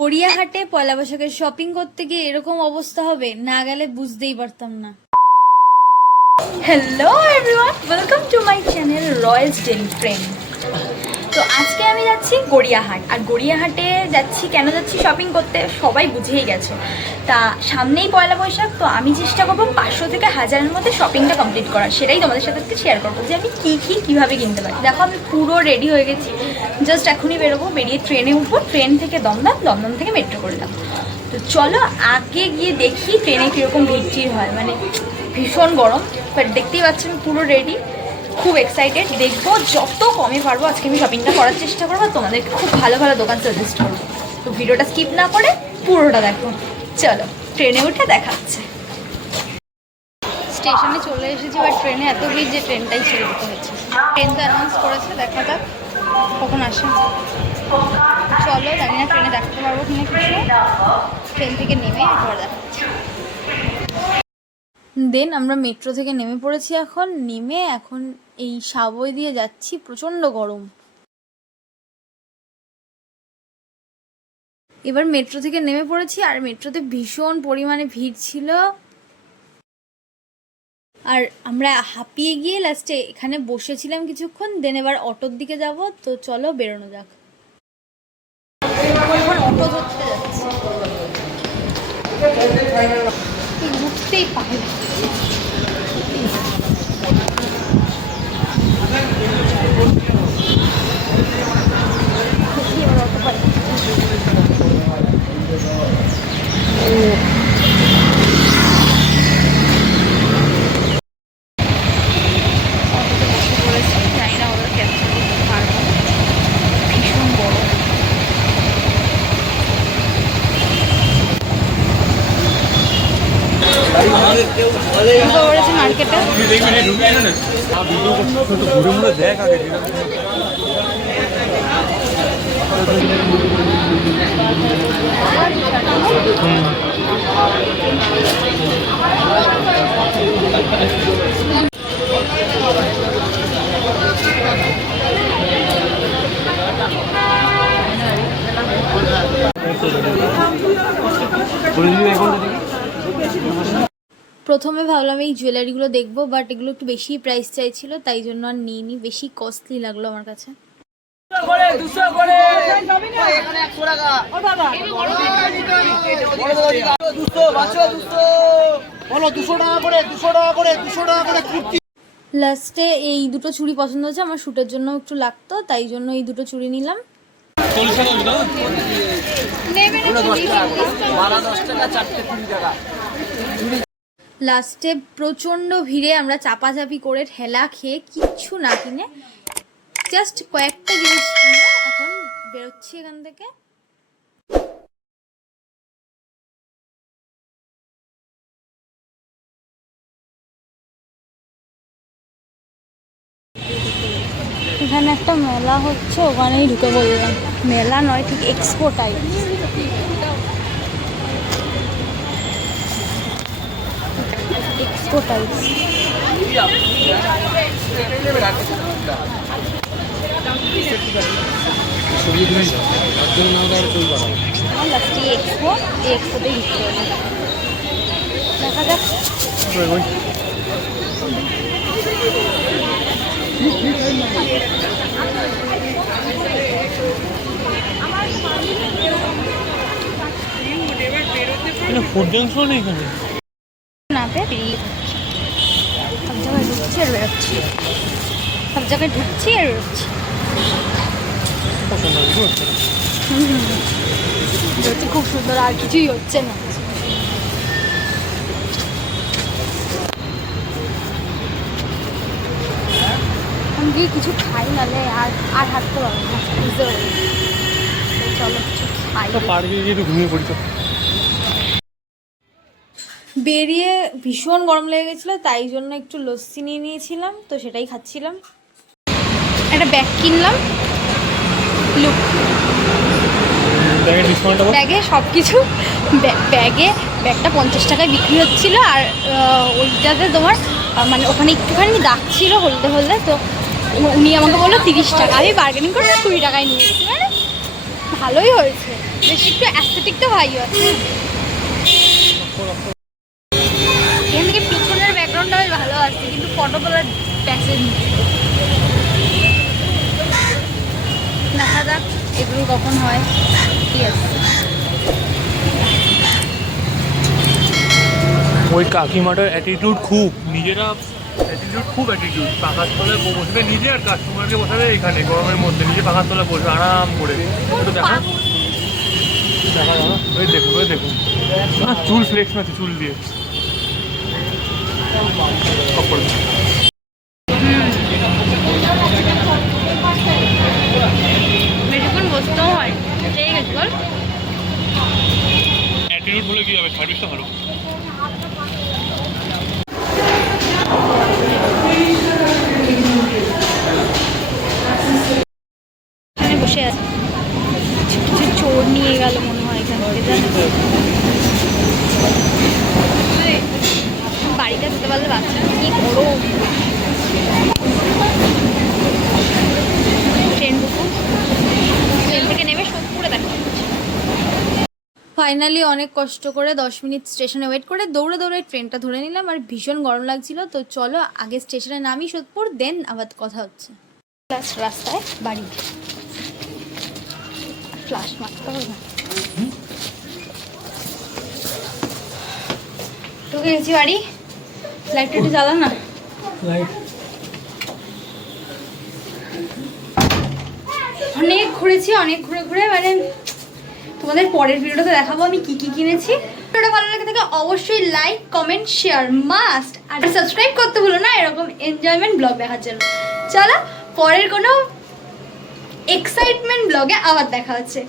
গড়িয়াহাটে পয়লা বৈশাখের শপিং করতে গিয়ে এরকম অবস্থা হবে, না গেলে বুঝতেই পারতাম না। Hello everyone, welcome to my channel Royals daily friend. তো আজকে আমি যাচ্ছি গড়িয়াহাট। আর গড়িয়াহাটে যাচ্ছি কেন যাচ্ছি শপিং করতে সবাই বুঝেই গেছো। তা সামনেই পয়লা বৈশাখ, তো আমি চেষ্টা করবো 500 থেকে 1000-এর মধ্যে শপিংটা কমপ্লিট করার। সেটাই তোমাদের সাথে আজকে শেয়ার করবো যে আমি কীভাবে কিনতে পারি। দেখো আমি পুরো রেডি হয়ে গেছি, জাস্ট এখনই বেরোবো। বেরিয়ে ট্রেনে উঠবো, ট্রেন থেকে দমদম, দমদম থেকে মেট্রো করে যাবো। তো চলো আগে গিয়ে দেখি ট্রেনে কীরকম ভিড় হয়। মানে ভীষণ গরম, বাট দেখতেই পাচ্ছেন পুরো রেডি, খুব এক্সাইটেড। দেখবো যত কমে পারবো আজকে আমি শপিংটা করার চেষ্টা করবো, তোমাদেরকে খুব ভালো ভালো দোকান সাজেস্ট করবো। তো ভিডিওটা স্কিপ না করে পুরোটা দেখো। চলো ট্রেনে উঠে দেখাচ্ছে। স্টেশনে চলে এসেছি, বাট ট্রেনে এত ভিড় যে ট্রেনটাই ছেড়ে দিতে হয়েছে। ট্রেন তো অ্যানাউন্স করেছে, দেখা যাক কখন আসে। চলো, জানি না ট্রেনে দেখাতে পারবো কিনা কিছু। ট্রেন থেকে নেমে একবার দেখাচ্ছি। দেন আমরা মেট্রো থেকে নেমে পড়েছি। এখন এই সাবওয়ে দিয়ে যাচ্ছি, প্রচণ্ড গরম। এবার মেট্রো থেকে নেমে পড়েছি, আর মেট্রোতে ভীষণ পরিমাণে ভিড় ছিল। আর আমরা হাঁপিয়ে গিয়ে লাস্টে এখানে বসেছিলাম কিছুক্ষণ। দেন এবার অটোর দিকে যাব। তো চলো বেরোনো যাক। এখন অটো ধরতে যাচ্ছি, উঠতেই পারি। মার্কেটে প্রথমে ভাবলাম এই জুয়েলারিগুলো দেখবো, বাট এগুলো একটু বেশি প্রাইস চাইছিল, তাই জন্য আর নিইনি। বেশি কস্টলি লাগলো আমার কাছে। লাস্টে এই দুটো চুড়ি পছন্দ হয়েছে, আমার শ্যুটের জন্য একটু লাগতো, তাই জন্য এই দুটো চুড়ি নিলাম। লাস্টে প্রচণ্ড ভিড়ে আমরা চাপাচাপি করে ঠেলা খেয়ে কিচ্ছু না কিনে জাস্ট কয়েকটা জিনিস কিনে এখন বেরোচ্ছি এখান থেকে। এখানে একটা মেলা হচ্ছে, ওখানেই ঢুকে বললাম। মেলা নয়, ঠিক এক্সপো টাইপ। Expo type. এক্সপোতেই ঢুকতে হবে, দেখা যাক। না পেয়ে সব জায়গায় ঢুকছি আর বেরোচ্ছি, সব জায়গায় ঢুকছি আর বেরোচ্ছি। খুব সুন্দর, আর কিছুই হচ্ছে না। আমি গিয়ে কিছু খাই, নালে আর হাঁটতে পারবো না, বুঝতে পারি। চলো কিছু খাই। বেরিয়ে ভীষণ গরম লেগে গেছিলো, তাই জন্য একটু লস্যি নিয়ে নিয়েছিলাম, তো সেটাই খাচ্ছিলাম। একটা ব্যাগ কিনলাম, লুক ব্যাগে সব কিছু। ব্যাগটা 50 টাকায় বিক্রি হচ্ছিল, আর ওইটাতে তোমার মানে ওখানে একটুখানি দাগ ছিল হলদে, তো উনি আমাকে বললো 30 টাকা। আমি বার্গেনিং করে 20 টাকায় নিয়েছি। মানে ভালোই হয়েছে, বেশ একটু অ্যাস্থেটিক তো ভাই আছে। এখান থেকে পিছনের ব্যাকগ্রাউন্ডটা বেশ ভালো আছে, কিন্তু ফটো তোলার প্যাসেজ দেখা যাক এগুলো কখন হয়। ঠিক আছে, ওই কাকিমাটার অ্যাটিটিউড খুব, নিজেরা অ্যাটিটিউড খুব অ্যাটিটিউড। পাখার তলায় বসবে নিজে, আর কাস্টমারকে বসাবে এখানে গরমের মধ্যে, নিজে পাখার তলায় বসবে আরাম করে। একটু দেখা দেখা দাদা, ওই দেখুন ওই দেখুন, চুল ফ্লেক্স মারছে চুল দিয়ে। বেশিক্ষণ বসতেও হয়। ঠিক আছে বল, অ্যাটিটিউড হলে কি হবে, সার্ভিসটা ভালো। এখানে বসে আছে, কিছু চোর নিয়ে গেল মনে হয় এখান থেকে, বাড়িটা যেতে পারলে বাচ্চা কি গরম। ট্রেন থেকে নেমে সোদপুরে দেখা হচ্ছে। ফাইনালি অনেক কষ্ট করে 10 মিনিট স্টেশনে ওয়েট করে দৌড়ে দৌড়ে ট্রেনটা ধরে নিলাম, আর ভীষণ গরম লাগছিল। তো চলো আগে স্টেশনে নামি সোদপুর, দেন আবার কথা হচ্ছে। রাস্তায় বাড়ি ফ্লাশ মারতে হবে, ঢুকে গেছি বাড়ি। লাইটটা একটু জ্বালা না, অনেক ঘুরেছি, অনেক ঘুরে ঘুরে মানে তোমাদের পরের ভিডিওতে দেখাবো আমি কি কি কিনেছি। ভিডিওটা ভালো লাগে থাকে অবশ্যই লাইক কমেন্ট শেয়ার মাস্ট, আর সাবস্ক্রাইব করতে ভুলো না এরকম এনজয়মেন্ট ব্লগ দেখার জন্য। চলো পরের কোনো এক্সাইটমেন্ট ব্লগে আবার দেখা হচ্ছে।